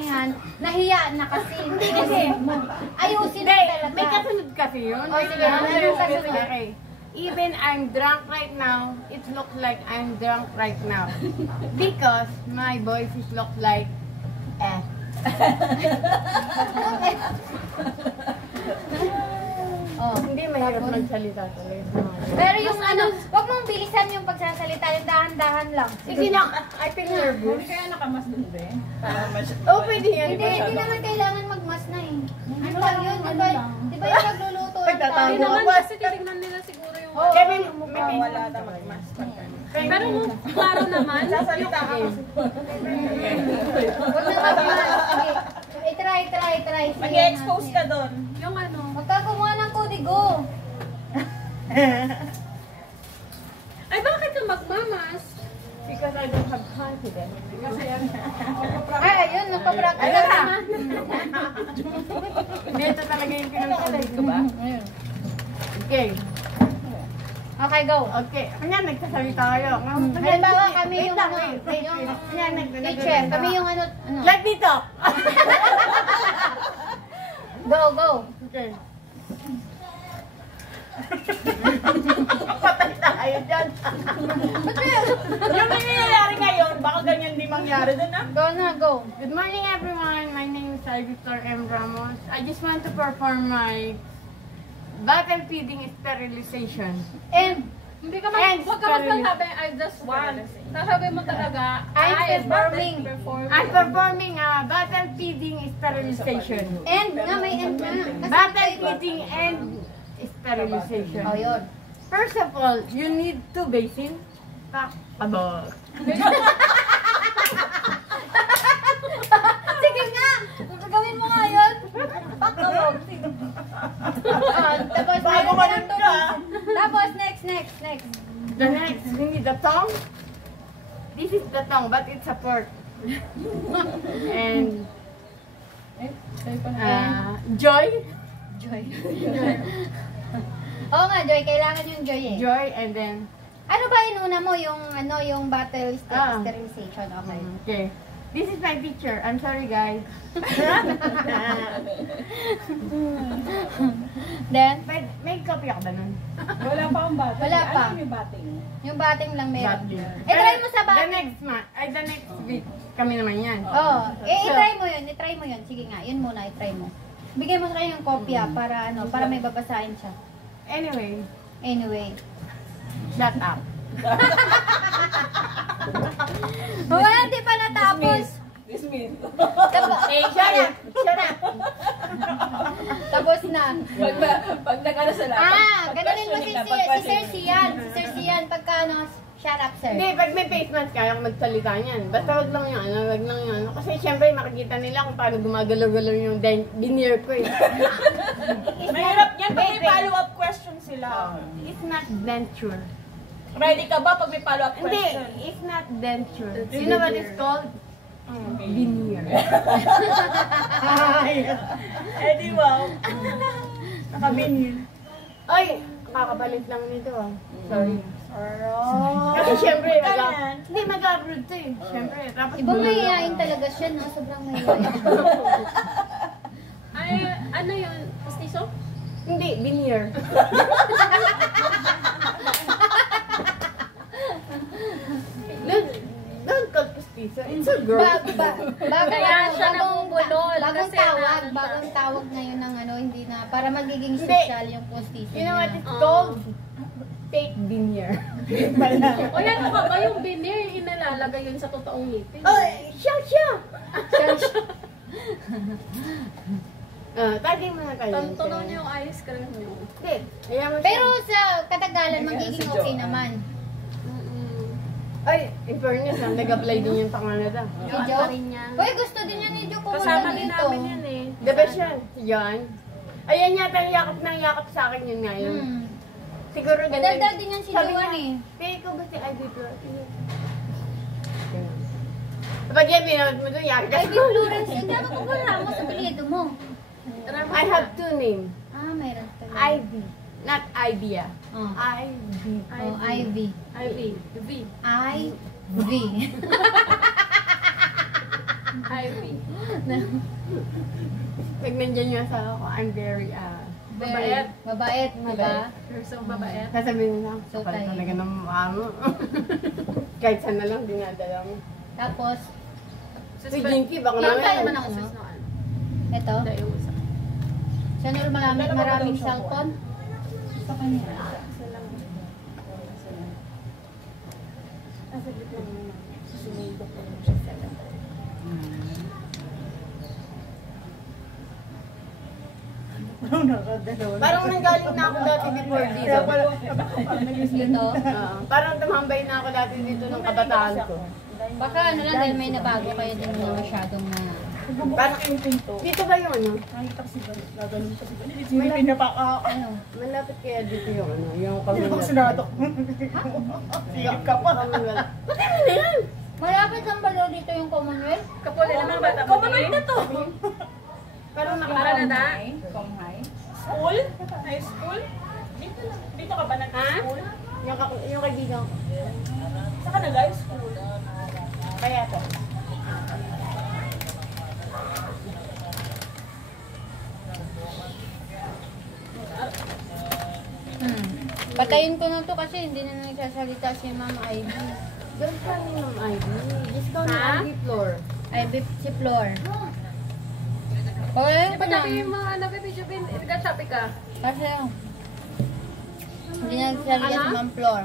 yan, nahiya na kasi. Hindi kasi. Ayusin mo talaga. May kasunod kasi yun. O sige, ano kasunod? Okay. Even I'm drunk right now, it looks like I'm drunk right now. Because my voice is look like Oh. Hindi mahirap magsalita talaga. Pero yung ano, wag mong bilisan yung pagsasalita, yung dahan-dahan lang. Hindi na, I feel nervous. Kaya nakamas din ba eh? Oh, pwede yan. Hindi naman kailangan magmas na eh. Ano lang yun? Di ba yung nagluluto? Pagtatago Hindi naman ako. kasi titignan nila siguro yung... Kevin, may wala na magmas. Pero kung klaro naman, sasalita ka kasi. Huwag na magmas. Sige. Try. mag-expose ka doon. Yung ano. Magkakamuha ng kodigo. Ay, bakit ka magmamas? Because I don't have confidence. Kasi yan. Ay, ayun, nagpa-practice Ayun na. na. Dito talaga yung pinag-collect ko ba? Okay. Okay, go. Okay. Kanya, nagsasalita kayo. Halimbawa, kami Wait yung lang, ano, wait. Kanya, teacher, kami yung ano. Let me talk! Go. Okay. Patay tayo dyan. Yung nangyayari ngayon, baka ganyan di mangyari dun ah. Go. Good morning everyone, my name is Victor M. Ramos. I just want to perform my battle feeding sterilization. And, Hindi ka And huwag ka magsasabi, I just want. Sasabi mo talaga, I'm performing. I'm performing a battle feeding sterilization. And nga, may end na. Battle feeding and sterilization. Oh, yun. First of all, you need 2 basin. Abo. Sige nga! Gawin mo nga yun. Pakawag. Tapos, Bago manun ka. Tapos, next. The next, you need the tongue. This is the tongue, but it's a pork. And joy. Joy. Oo nga, Joy. Kailangan yung Joy eh. Joy, and then Ano ba inuna mo? Yung battle sterilization. Okay. okay. This is my picture. I'm sorry, guys. Then, May copy ako ba nun? Wala pa akong bating. Wala pa. Ano yung bating? yung batting lang meron. Batting. Try mo sa The batting. next week, kami naman yan. Oo. I-try mo yun. Sige nga, yun muna, i-try mo. Bigay mo sa kanya yung kopya para may babasahin siya. Anyway, shut up. Wala, di pa natapos. Dismiss. Shut up. Tapos na. Pag nag-ano sila. Ganunin mo si Sir Sian. Pagka shut up, sir. Hindi, pag may face mask, kaya magsalita niyan. Basta wag lang yan. Kasi syempre makikita nila kung paano gumagalaw-galaw yung veneer ko eh. Mahirap yan pag may follow-up question sila. It's not denture. Ready ka ba pag may follow-up Hindi, question? it's not denture. You know what it's called? Veneer. Eddie, wow. Naka-veneer. Ay, kakapalit lang nito ah. Sorry. Kasi syempre, mag-upload to eh. Syempre, tapos Ibang mahihayin talaga siya, no? Sobrang mahihayin. Ay, ano yun? Pastiso? Hindi, veneer. Don't call postizo. It's a girl. Kaya siya nabubulol. Bagong tawag ngayon ng hindi na, para magiging social yung postizo. You know what it's called? Fake veneer. O yan, ano ka ba yung veneer, inalalagay yun sa totoong ngipin? Oh, siya! Tagay mo na kayo. Tunaw niyo yung ice cream niyo. Hindi. Pero sa katagalan, magiging okay naman. Ay, in fairness, nag-apply din yung Canada. Si Jo? Uy, gusto din yan ni Jo pumunta Kasama din dito. namin yan eh. The best yan. Yan. Ayan yata, yakap sa akin yun ngayon. Siguro ganun. Madaldal din yan si Joan eh. Pili ko ba si Ivy Florence? Kapag yan, pinamad mo doon, yakap. Ivy Florence, hindi ako kung mo sa apelyido mo. I have 2 names. Mayroon pala. Ivy. Not Ivy. Oh. Ivy. Oh, Ivy. Ivy. V. I-V. Ivy. Pag nandiyan yung asawa ko, I'm very, Mabait. Mabait, diba? You're so mabait. sasabihin nila, So kapal tayo. talaga ng mukha mo. Kahit saan na lang dinadala mo. Tapos, Si Jinky, baka Ilang tayo mamaya. naman ako? Susnoan. ito. Dahil yung isa. Siya nul maraming cellphone. Sa kanya. Isa lang. Nasa gitna mo naman. Sumundok ko naman siya sa lang. Parang nanggaling na ako dati before dito. Ito. Parang tumambay na ako dati dito ng kabataan ko. Baka ano lang, dahil may nabago kayo din na masyadong na... Parang dito ba yung ano? Ano? Malapit kaya dito yung ano? Yung Commonwealth. Sigap ka pa. Commonwealth. Pati mo na yan! Malapit ang balo dito yung Commonwealth. Kapuli naman bata mo. Commonwealth na to. Pero Para nakaroon. na. School? High school? Dito ka ba nag-school? Yung kaibigan ko. Saan ka nag-high school? Kaya to. Patayin ko na to kasi hindi na nagsasalita si Ma'am Ivy. Girlfriend ni Ma'am Ivy. Discount ni Ha? Ivy Floor. Ivy si Flor. Okay, Di ba dati yung mga nabibidyo bin? Nagsasabi ka. Kasi hindi na nagsasalita si Ma'am Flor.